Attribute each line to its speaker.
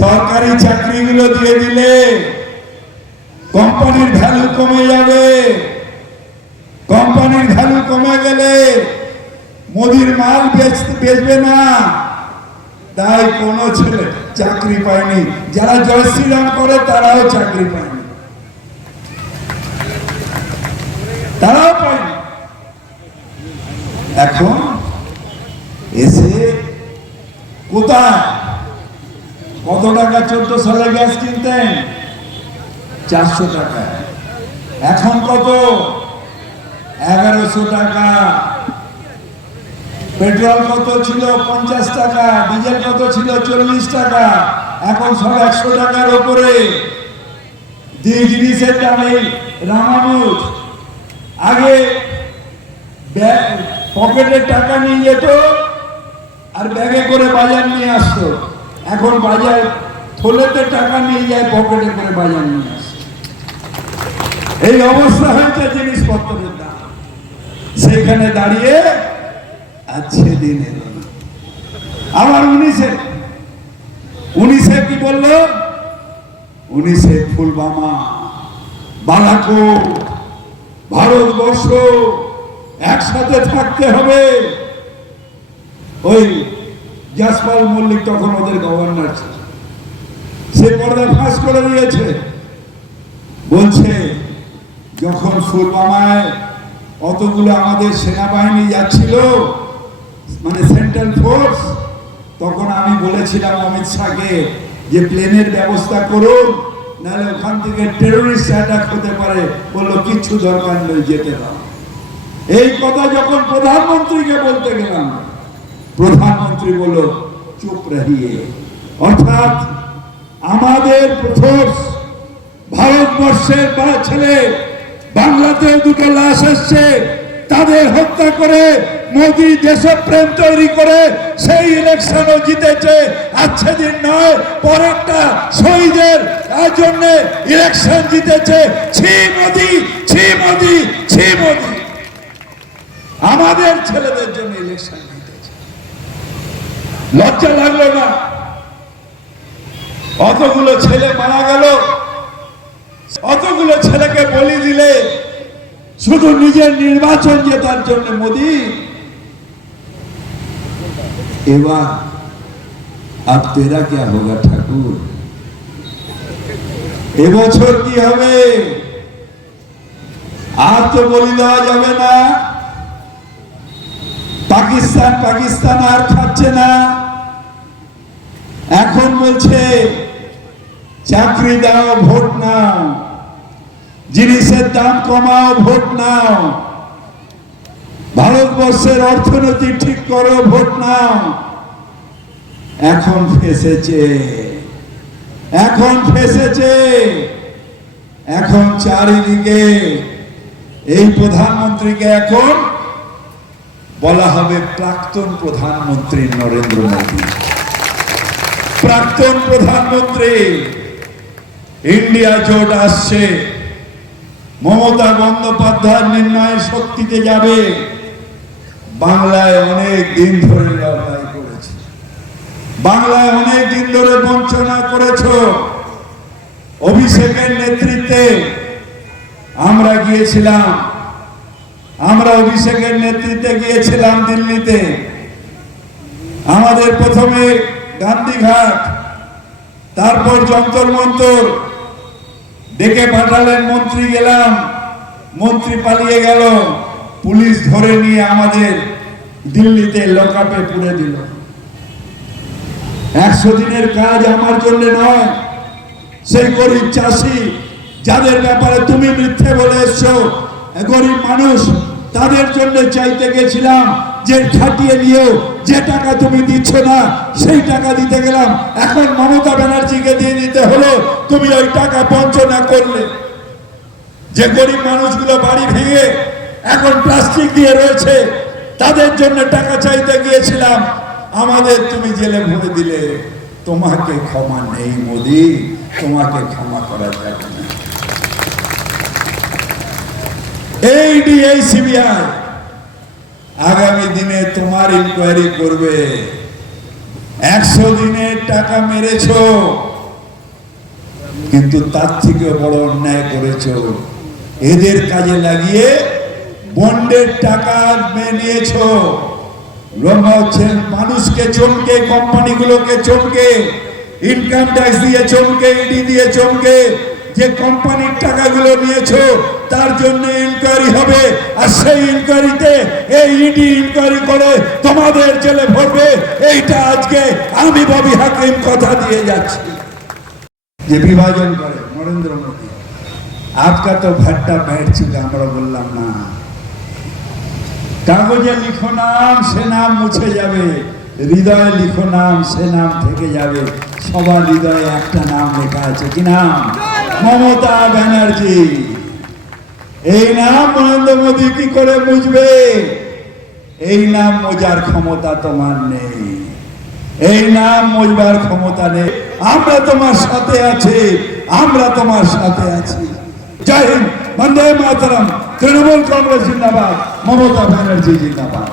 Speaker 1: সরকারি চাকরিগুলো দিয়ে দিলে কোম্পানির ভ্যালু কমে যাবে। কোম্পানির ভ্যালু কমে গেলে মোদির মাল বেচবে না। তাই কোনো ছেলে চাকরি পায়নি। যারা জয় শ্রীরাম করে, তারাও চাকরি পায়নি। তারাও পায়নি। এখন এসে কোথায়? কত টাকা চোদ্দ সালে গ্যাস কিনতেন? চারশো টাকা। এখন কত? এগারোশো টাকা। পেট্রোল কত ছিল? পঞ্চাশ টাকা, ডিজেল কত ছিল? চল্লিশ টাকা। এখন সব একশো টাকার ওপরে জিনিসের দাম রামানুজ। আগে ব্যাগ পকেটে টাকা নিয়ে যেত আর ব্যাগে করে বাজার নিয়ে আসতো। এখন বাজার থলেতে টাকা নিয়ে যায়, পকেটে করে বাজার নিয়ে আসে। এই অবস্থা হয়েছে জিনিসপত্রের দাম। সেইখানে দাঁড়িয়ে আছে দিন। আবার উনিশে উনিশে কি বলল? উনিশে ফুলবামা বালাকোট ভারতবর্ষ একসাথে থাকতে হবে। ওই জাসপাল মল্লিক তখন ওদের গভর্নর ছিল। সে পর্দা ফাঁস করে দিয়েছে। বলছে, যখন ফুলবামায় অতগুলো আমাদের সেনাবাহিনী যাচ্ছিল মানে সেন্ট্রাল ফোর্স তখন আমি বলেছিলাম অমিত শাহকে যে প্লেনের ব্যবস্থা করুন, নাহলে ওখান থেকে টেরোরিস্ট অ্যাটাক হতে পারে। বলল, কিচ্ছু দরকার নেই, যেতে দাও এই কথা যখন প্রধানমন্ত্রীকে বলতে গেলাম প্রধানমন্ত্রী বলল, চুপ রহিয়ে। অর্থাৎ আমাদের ফোর্স ভারতবর্ষের বা ছেলে বাংলাতে দুটো লাশ এসছে, তাদের হত্যা করে মোদি দেশপ্রেম তৈরি করে সেই ইলেকশনও জিতেছে। আজকে দিন নয়, পরেরটা শহীদের জন্য ইলেকশন জিতেছে। ছি মোদি ছি মোদি ছি মোদি। আমাদের ছেলেদের জন্য ইলেকশন। লজ্জা লাগল না? অতগুলো ছেলে মারা গেল। অতগুলো ছেলেকে বলি দিলে শুধু নিজের নির্বাচন জেতার জন্য মোদি। এবার আর তেরা কে হোগা ঠাকুর? এবছর কি হবে? আর তো বলি দেওয়া যাবে না। পাকিস্তান পাকিস্তান আর খাচ্ছে না। এখন বলছে, চাকরি দাও, ভোট নাও। জিনিসের দাম কমাও, ভোট নাও। ভারতবর্ষের অর্থনীতি ঠিক করো, ভোট নাও। এখন ফেসেছে। এখন ফেসেছে। এখন চারিদিকে এই প্রধানমন্ত্রীকে এখন বলা হবে প্রাক্তন প্রধানমন্ত্রী নরেন্দ্র মোদী। প্রাক্তন প্রধানমন্ত্রী, ইন্ডিয়া জোট আসছে। মমতা বন্দ্যোপাধ্যায় নির্ণয় শক্তিতে যাবে। বাংলায় অনেক দিন ধরে লড়াই করেছে। বাংলায় অনেক দিন ধরে বঞ্চনা করেছ। অভিষেকের নেতৃত্বে আমরা গিয়েছিলাম। আমরা অভিষেকের নেতৃত্বে গিয়েছিলাম দিল্লিতে। আমাদের প্রথমে গান্ধীঘাট, তারপর যন্তর মন্তর। ডেকে পাঠালেন মন্ত্রী গেলাম, মন্ত্রী পালিয়ে গেল। পুলিশ ধরে নিয়ে আমাদের দিল্লিতে লকআপে পুরে দিল। একশো দিনের কাজ আমার জন্য নয়, সেই গরিব চাষি, যাদের ব্যাপারে তুমি মিথ্যে বলে এসছো গরিব মানুষ, তাদের জন্য চাইতে গেছিলাম যে খাটিয়ে নিয়েও যে টাকা তুমি দিচ্ছ না, সেই টাকা দিতে গেলাম। এখন মমতা ব্যানার্জিকে দিয়ে দিতে হলো, তুমি ওই টাকা বঞ্চনা করলে। যে গরিব মানুষগুলো বাড়ি ভেঙে এখন প্লাস্টিক দিয়ে রয়েছে, তাদের জন্য টাকা চাইতে গিয়েছিলাম। আমাদের তুমি জেলে ভরে দিলে, তোমাকে ক্ষমা নেই মোদি, তোমাকে ক্ষমা করা যাবে না। এই সিবিআই, আগামী দিনে তোমার ইনকোয়ারি করবে। একশো দিনের টাকা মেরেছ, কিন্তু তার থেকে বড় অন্যায় করেছ। এদের কাজে লাগিয়ে বন্ডের টাকা নিয়েছো। রমা হচ্ছে মানুষকে চমকে, কোম্পানিগুলোকে চমকে ইনকাম ট্যাক্স দিয়ে চমকে ইডি দিয়ে চমকে যে কোম্পানির টাকাগুলো নিয়েছো, তার জন্য ইনকোয়ারি হবে। আর সেই ইনকোয়ারিতে এই ইডি ইনকোয়ারি করে তোমাদের জেলে ভরবে। এইটা আজকে আমি ববি হাকিম কথা দিয়ে যাচ্ছি। যে বিভাজন করে নরেন্দ্র মোদী, আপকা তো ভাটটা ব্যাট ছিল আমরা বললাম না। কাগজে লিখো নাম, সে নাম মুছে যাবে। হৃদয়ে লিখো নাম, সে নাম থেকে যাবে। সবার হৃদয়ে একটা নাম লেখা আছে। কি নাম? মমতা ব্যানার্জি। এই নাম নরেন্দ্র মোদী কি করে বুঝবে? এই নাম মোজার ক্ষমতা তোমার নেই। এই নাম মজবার ক্ষমতা নেই। আমরা তোমার সাথে আছি, আমরা তোমার সাথে আছি। জয় হিন্দ, বন্দে মাতরম, তৃণমূল কংগ্রেস জিন্দাবাদ, মমতা ব্যানার্জি জিন্দাবাদ।